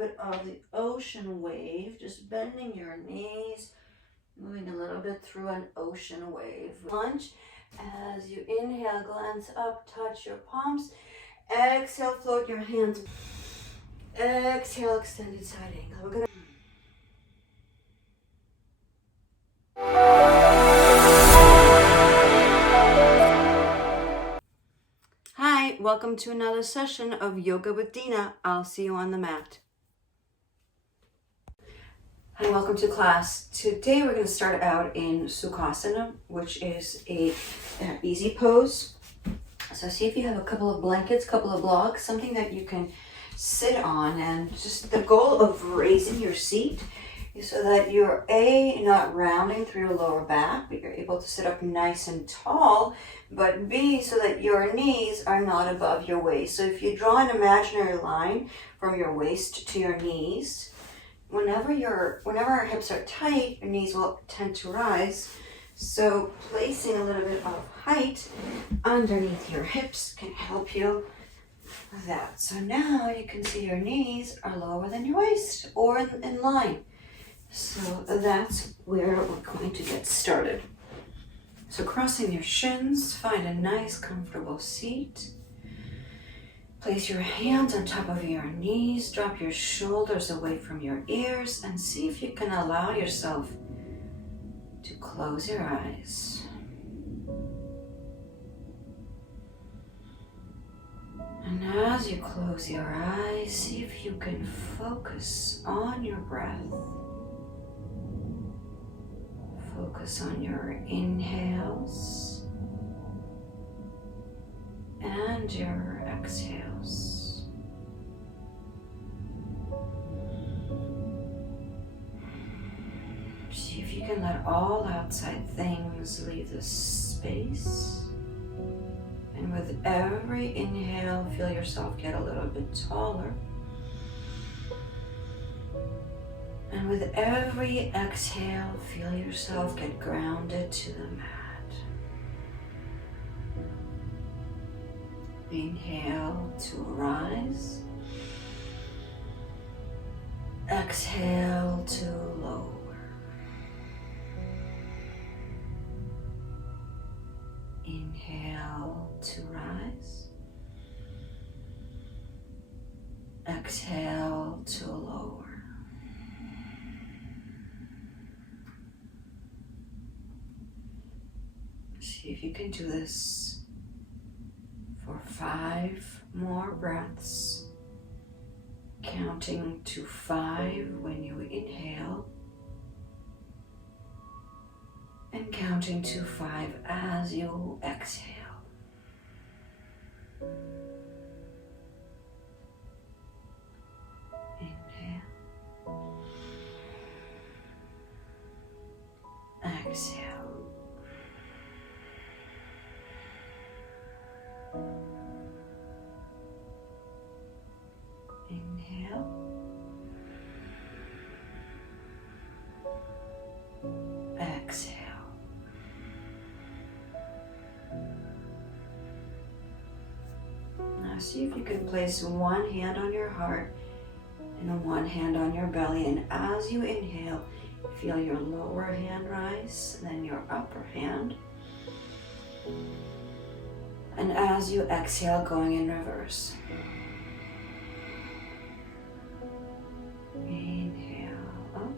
bit of the ocean wave, just bending your knees, moving a little bit through an ocean wave. Lunge. As you inhale, glance up, touch your palms. Exhale, float your hands. Exhale, extended side angle. We're gonna Hi, welcome to another session of Yoga with Deena. I'll see you on the mat. Hi, welcome to class. Today we're going to start out in Sukhasana, which is an easy pose. So see if you have a couple of blankets, couple of blocks, something that you can sit on, and just the goal of raising your seat is so that you're not rounding through your lower back, but you're able to sit up nice and tall, but B, so that your knees are not above your waist. So if you draw an imaginary line from your waist to your knees, whenever our hips are tight, your knees will tend to rise. So placing a little bit of height underneath your hips can help you with that. So now you can see your knees are lower than your waist or in line. So that's where we're going to get started. So crossing your shins, find a nice comfortable seat. Place your hands on top of your knees, drop your shoulders away from your ears, and see if you can allow yourself to close your eyes. And as you close your eyes, see if you can focus on your breath. Focus on your inhales and your exhales. See if you can let all outside things leave the space. And with every inhale, feel yourself get a little bit taller. And with every exhale, feel yourself get grounded to the mat. Inhale to rise. Exhale to lower. Inhale to rise. Exhale to lower. See if you can do this for 5 more breaths, counting to 5 when you inhale, and counting to 5 as you exhale. Inhale. Exhale. Inhale. Exhale. Now see if you can place one hand on your heart and one hand on your belly, and as you inhale, feel your lower hand rise, then your upper hand. And as you exhale, going in reverse. Inhale up.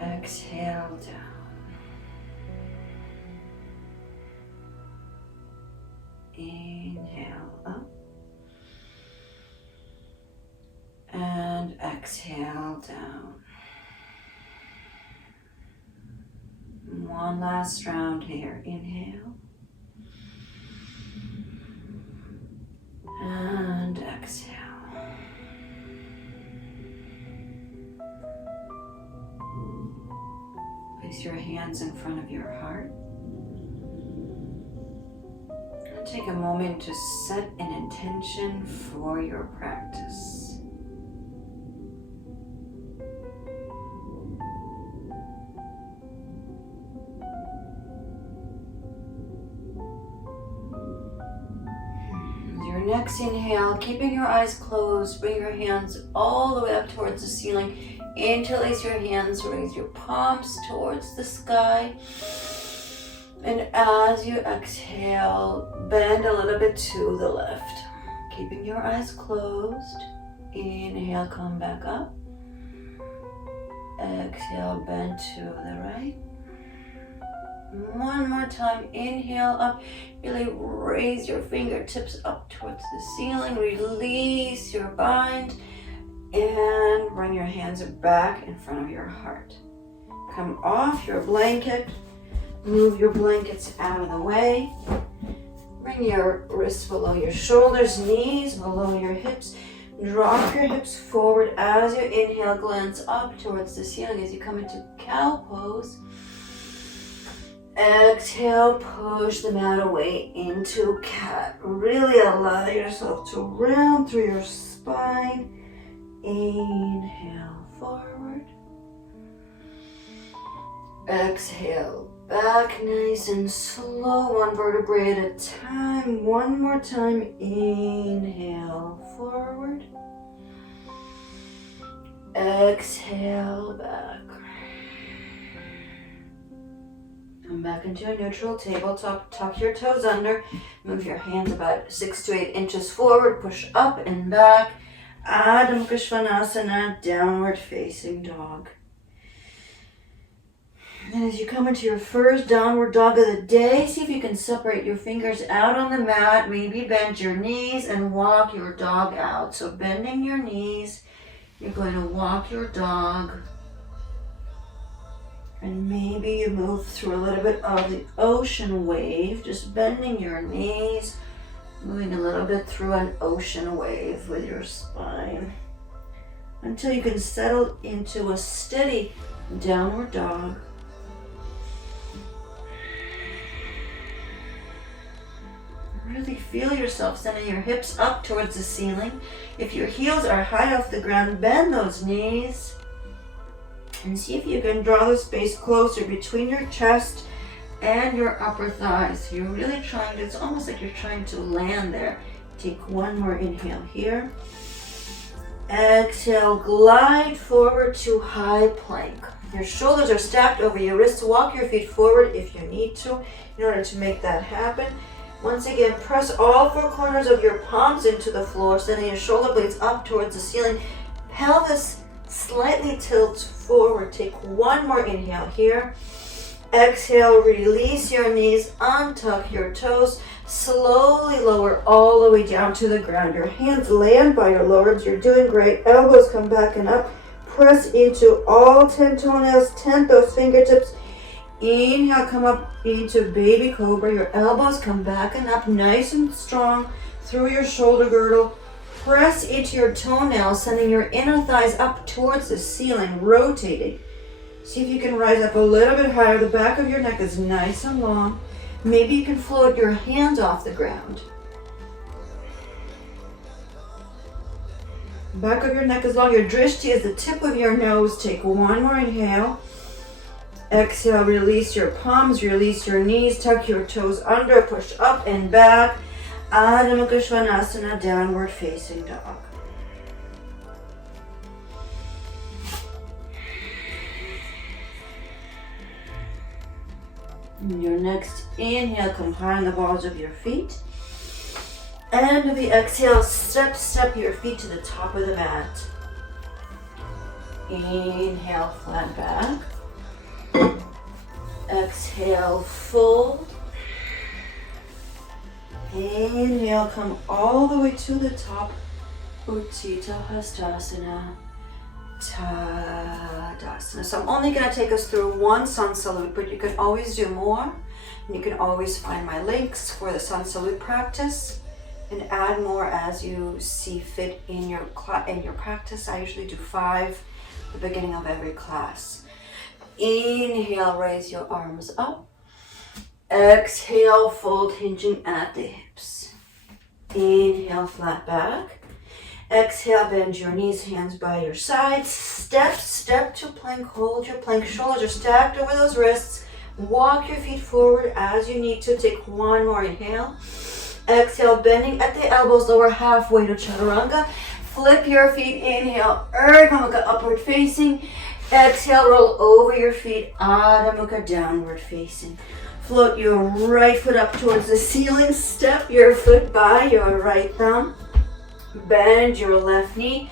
Exhale down. Inhale up. And exhale down. One last round here. Inhale. And exhale. Place your hands in front of your heart. And take a moment to set an intention for your practice. Exhale, keeping your eyes closed, bring your hands all the way up towards the ceiling. Interlace your hands, raise your palms towards the sky. And as you exhale, bend a little bit to the left. Keeping your eyes closed. Inhale, come back up. Exhale, bend to the right. One more time, inhale up. Really raise your fingertips up towards the ceiling. Release your bind. And bring your hands back in front of your heart. Come off your blanket. Move your blankets out of the way. Bring your wrists below your shoulders, knees below your hips. Drop your hips forward as you inhale, glance up towards the ceiling as you come into cow pose. Exhale, push the mat away into cat. Really allow yourself to round through your spine. Inhale, forward. Exhale, back nice and slow, one vertebrae at a time. One more time, inhale, forward. Exhale, back. Come back into a neutral tabletop. Tuck your toes under. Move your hands about 6 to 8 inches forward. Push up and back. Ardha Chandrasana, downward facing dog. And as you come into your first downward dog of the day, see if you can separate your fingers out on the mat. Maybe bend your knees and walk your dog out. So bending your knees, you're going to walk your dog. And maybe you move through a little bit of the ocean wave, just bending your knees, moving a little bit through an ocean wave with your spine until you can settle into a steady downward dog. Really feel yourself sending your hips up towards the ceiling. If your heels are high off the ground, bend those knees. And see if you can draw the space closer between your chest and your upper thighs. You're really trying to, it's almost like you're trying to land there. Take one more inhale here. Exhale, glide forward to high plank. Your shoulders are stacked over your wrists. Walk your feet forward if you need to in order to make that happen. Once again, press all 4 corners of your palms into the floor, sending your shoulder blades up towards the ceiling. Pelvis slightly tilts forward. Take one more inhale here. Exhale, release your knees, untuck your toes. Slowly lower all the way down to the ground. Your hands land by your lowers. You're doing great. Elbows come back and up. Press into all 10 toenails, 10 those fingertips. Inhale, come up into baby cobra. Your elbows come back and up nice and strong through your shoulder girdle. Press into your toenails, sending your inner thighs up towards the ceiling, rotating. See if you can rise up a little bit higher. The back of your neck is nice and long. Maybe you can float your hands off the ground. Back of your neck is long. Your drishti is the tip of your nose. Take one more inhale. Exhale, release your palms, release your knees, tuck your toes under, push up and back. Ardha Chandrasana, downward facing dog. Your next inhale, come high on the balls of your feet. And with the exhale, step your feet to the top of the mat. Inhale, flat back. Exhale, fold. Inhale, come all the way to the top. Utthita Hastasana, Tadasana. So I'm only going to take us through one sun salute, but you can always do more. And you can always find my links for the sun salute practice and add more as you see fit in your practice. I usually do 5 at the beginning of every class. Inhale, raise your arms up. Exhale, fold, hinging at the hips. Inhale, flat back. Exhale, bend your knees, hands by your sides. Step to plank, hold your plank. Shoulders are stacked over those wrists. Walk your feet forward as you need to. Take one more inhale. Exhale, bending at the elbows, lower halfway to chaturanga. Flip your feet, inhale, Ardha Mukha, upward facing. Exhale, roll over your feet, Adho Mukha, downward facing. Float your right foot up towards the ceiling. Step your foot by your right thumb. Bend your left knee.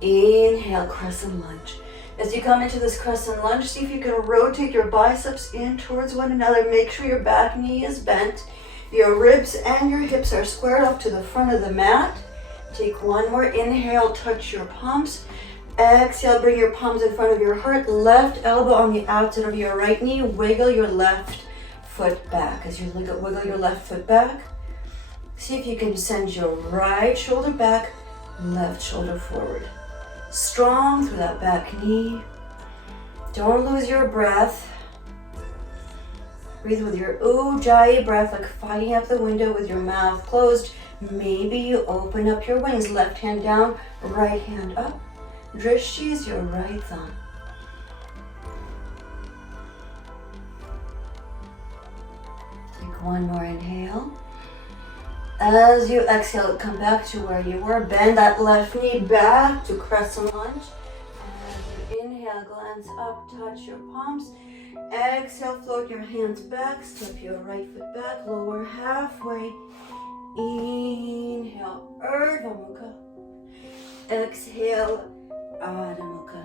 Inhale, Crescent Lunge. As you come into this Crescent Lunge, see if you can rotate your biceps in towards one another. Make sure your back knee is bent. Your ribs and your hips are squared off to the front of the mat. Take one more inhale, touch your palms. Exhale, bring your palms in front of your heart. Left elbow on the outside of your right knee. Wiggle your left foot back. As you wiggle your left foot back, see if you can send your right shoulder back, left shoulder forward. Strong through that back knee. Don't lose your breath. Breathe with your Ujjayi breath, like fighting out the window with your mouth closed. Maybe you open up your wings. Left hand down, right hand up. Drishti is your right thumb. Take one more inhale. As you exhale, come back to where you were. Bend that left knee back to Crescent Lunge. As you inhale, glance up, touch your palms. Exhale, float your hands back. Step your right foot back, lower halfway. Inhale, Ardha Mukha. Exhale, Adho Mukha.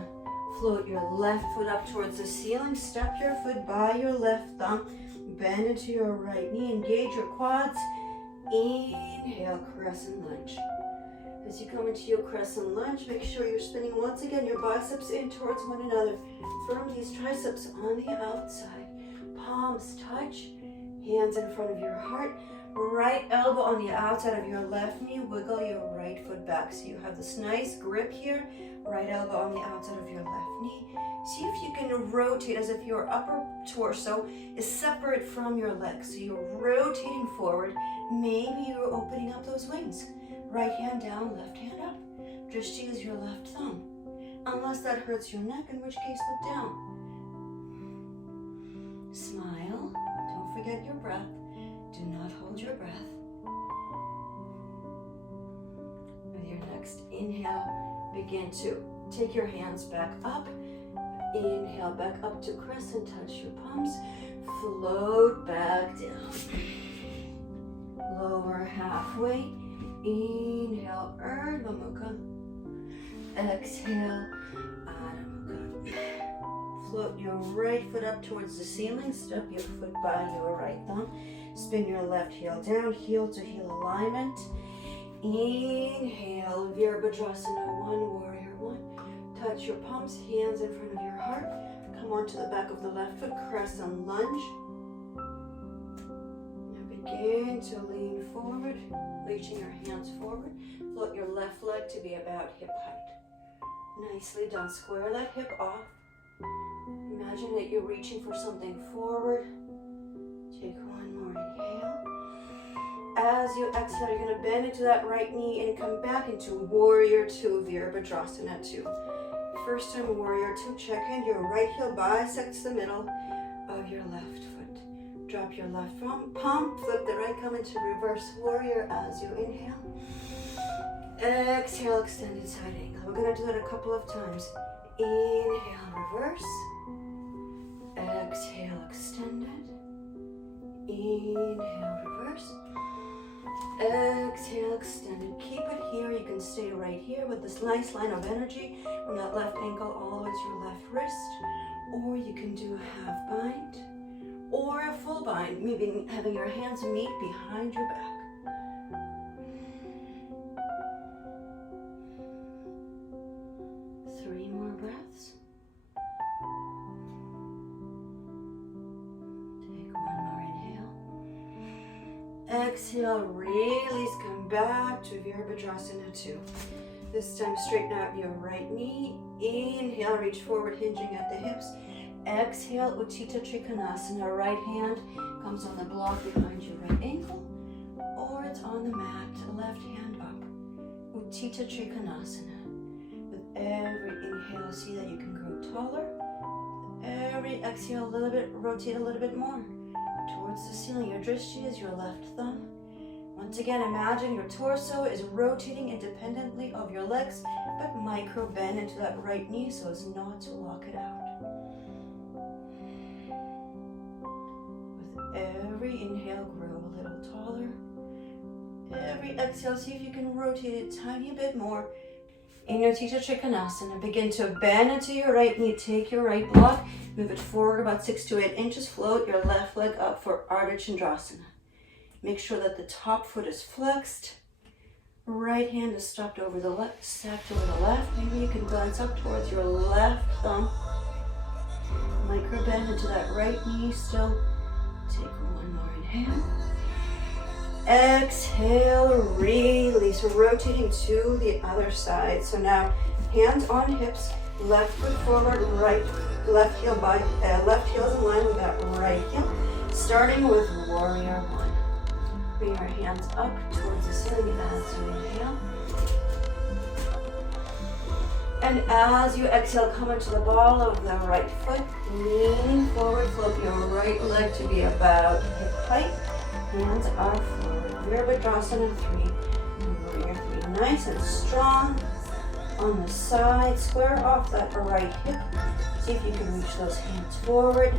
Float your left foot up towards the ceiling. Step your foot by your left thumb. Bend into your right knee. Engage your quads. Inhale, Crescent Lunge. As you come into your Crescent Lunge, make sure you're spinning once again your biceps in towards one another. Firm these triceps on the outside. Palms touch. Hands in front of your heart. Right elbow on the outside of your left knee. Wiggle your right foot back. So you have this nice grip here. Right elbow on the outside of your left knee. See if you can rotate as if your upper torso is separate from your legs. So you're rotating forward. Maybe you're opening up those wings. Right hand down, left hand up. Drishti is your left thumb. Unless that hurts your neck, in which case look down. Smile. Don't forget your breath. Do not hold your breath. With your next inhale, begin to take your hands back up. Inhale, back up to crescent, touch your palms. Float back down. Lower halfway. Inhale, Ardha Mukha. Exhale, Adho Mukha. Float your right foot up towards the ceiling. Step your foot by your right thumb. Spin your left heel down, heel to heel alignment. Inhale, Virabhadrasana, one, warrior one. Touch your palms, hands in front of your heart. Come onto the back of the left foot, Crescent Lunge. Now begin to lean forward, reaching your hands forward. Float your left leg to be about hip height. Nicely done. Square that hip off. Imagine that you're reaching for something forward. Take one more inhale. As you exhale, you're going to bend into that right knee and come back into Warrior Two, Virabhadrasana 2. First time Warrior Two, check in. Your right heel bisects the middle of your left foot. Drop your left palm, flip the right, come into Reverse Warrior as you inhale. Exhale, extended side angle. We're going to do that a couple of times. Inhale, reverse. Exhale, extended. Inhale, reverse. Exhale, extended. Keep it here. You can stay right here with this nice line of energy from that left ankle all the way to your left wrist. Or you can do a half bind or a full bind, maybe having your hands meet behind your back. Three more breaths. Take one more inhale. Exhale, release, come back to Virabhadrasana 2. This time straighten out your right knee. Inhale, reach forward, hinging at the hips. Exhale, Utthita Trikonasana. Right hand comes on the block behind your right ankle, or it's on the mat, left hand up. Utthita Trikonasana. With every inhale, see that you can grow taller. Every exhale, a little bit, rotate a little bit more towards the ceiling. Your drishti is your left thumb. Once again, imagine your torso is rotating independently of your legs, but micro bend into that right knee so as not to lock it out. With every inhale, grow a little taller. Every exhale, see if you can rotate it a tiny bit more. In your Trikonasana, begin to bend into your right knee. Take your right block, move it forward about 6 to 8 inches. Float your left leg up for Ardha Chandrasana. Make sure that the top foot is flexed. Right hand is stacked over the left. Maybe you can glance up towards your left thumb. Micro bend into that right knee still. Take one more inhale. Exhale, release, rotating to the other side. So now, hands on hips, left foot forward, left heel is in line with that right heel. Starting with warrior one. Bring your hands up towards the ceiling as you inhale. And as you exhale, come into the ball of the right foot, leaning forward, float your right leg to be about hip height. Hands are forward. Virabhadrasana 3. Warrior 3. Nice and strong. On the side, square off that right hip. See if you can reach those hands forward.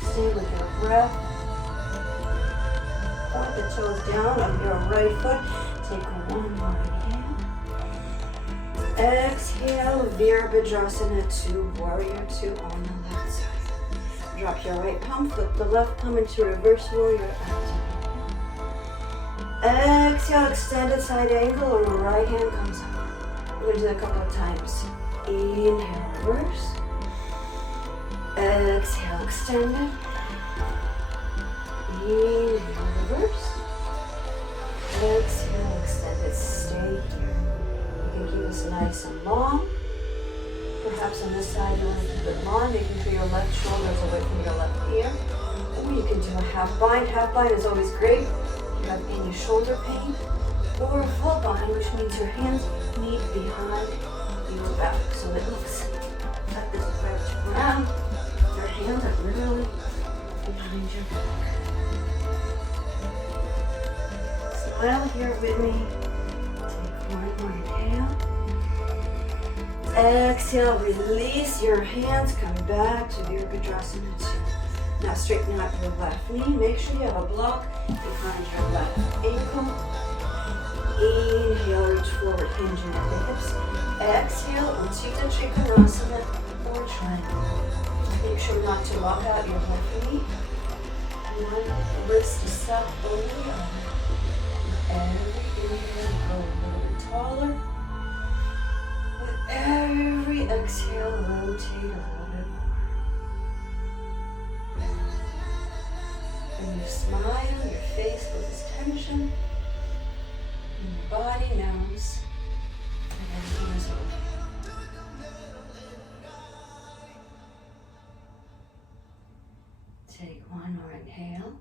Stay with your breath. Point the toes down of your right foot. Take one more inhale. Exhale, Virabhadrasana 2, Warrior 2 on the left side. Drop your right palm, flip the left palm into reverse warrior. Exhale, extended side angle, right hand comes up. We're going to do that a couple of times. Inhale, reverse. Exhale, extended. Inhale, reverse. Exhale, extended. Stay here. You can keep this nice and long. Perhaps on this side you want to keep it long, making sure your left shoulder is away from your left ear. Or you can do a half bind. Half bind is always great if you have any shoulder pain. Or a full bind, which means your hands meet behind your back. So it looks like this wrapped around. Your hands are literally behind your back. Smile here with me. Take one more inhale. Exhale, release your hands, come back to Virabhadrasana 2. Now straighten out your left knee. Make sure you have a block behind your left ankle. Inhale, reach forward, hinging at the hips. Exhale, Untitled Chapter or triangle. Make sure not to lock out your left knee. One wrist to step over the other. Every inhale, go a little bit taller. Every exhale, rotate a little bit more. When you smile, your face loses tension, and your body knows that everything is okay. Take one more inhale.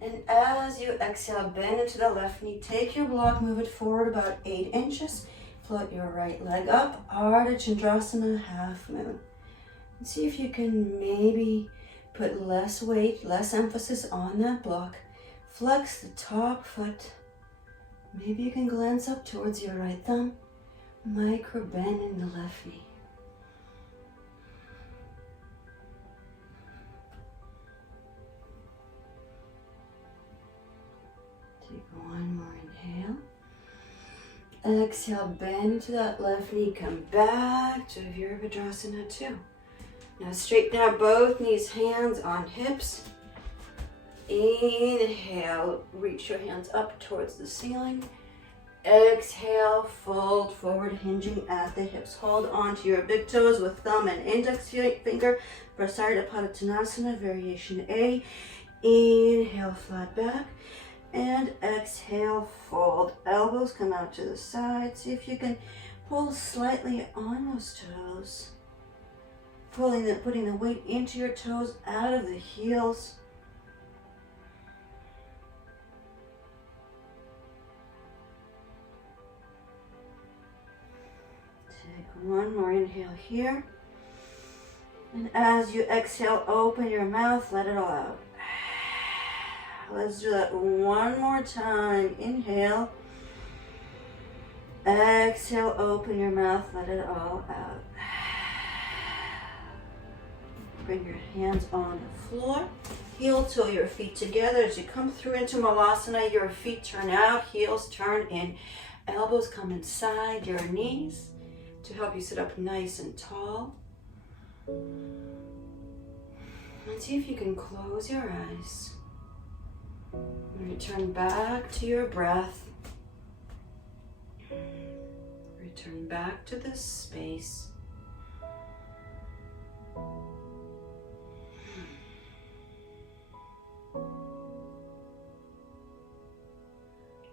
And as you exhale, bend into the left knee. Take your block, move it forward about 8 inches. Float your right leg up, Ardha Chandrasana, half moon. And see if you can maybe put less weight, less emphasis on that block. Flex the top foot. Maybe you can glance up towards your right thumb. Micro bend in the left knee. Take one more inhale. Exhale, bend into that left knee. Come back to Virabhadrasana 2. Now straighten out both knees, hands on hips. Inhale, reach your hands up towards the ceiling. Exhale, fold forward, hinging at the hips. Hold on to your big toes with thumb and index finger. Varasana Padottanasana, variation A. Inhale, flat back. And exhale, fold. Elbows come out to the side. See if you can pull slightly on those toes. Putting the weight into your toes, out of the heels. Take one more inhale here. And as you exhale, open your mouth, let it all out. Let's do that one more time. Inhale. Exhale, open your mouth, let it all out. Bring your hands on the floor. Heel toe your feet together. As you come through into Malasana, your feet turn out, heels turn in. Elbows come inside your knees to help you sit up nice and tall. And see if you can close your eyes. Return back to your breath. Return back to this space.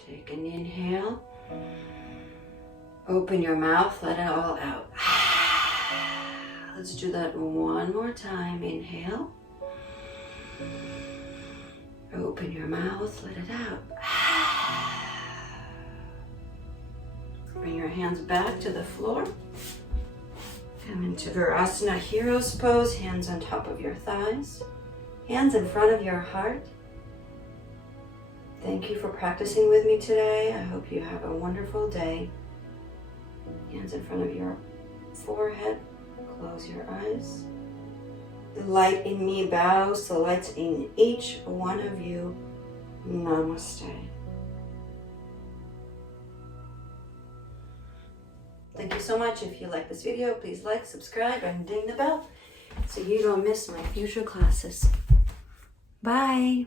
Take an inhale. Open your mouth, let it all out. Let's do that one more time. Inhale. Open your mouth, let it out. Bring your hands back to the floor. Come into Varasana Hero's Pose, hands on top of your thighs, hands in front of your heart. Thank you for practicing with me today. I hope you have a wonderful day. Hands in front of your forehead. Close your eyes. The light in me bows, the lights in each one of you. Namaste. Thank you so much. If you like this video, please like, subscribe, and ding the bell so you don't miss my future classes. Bye.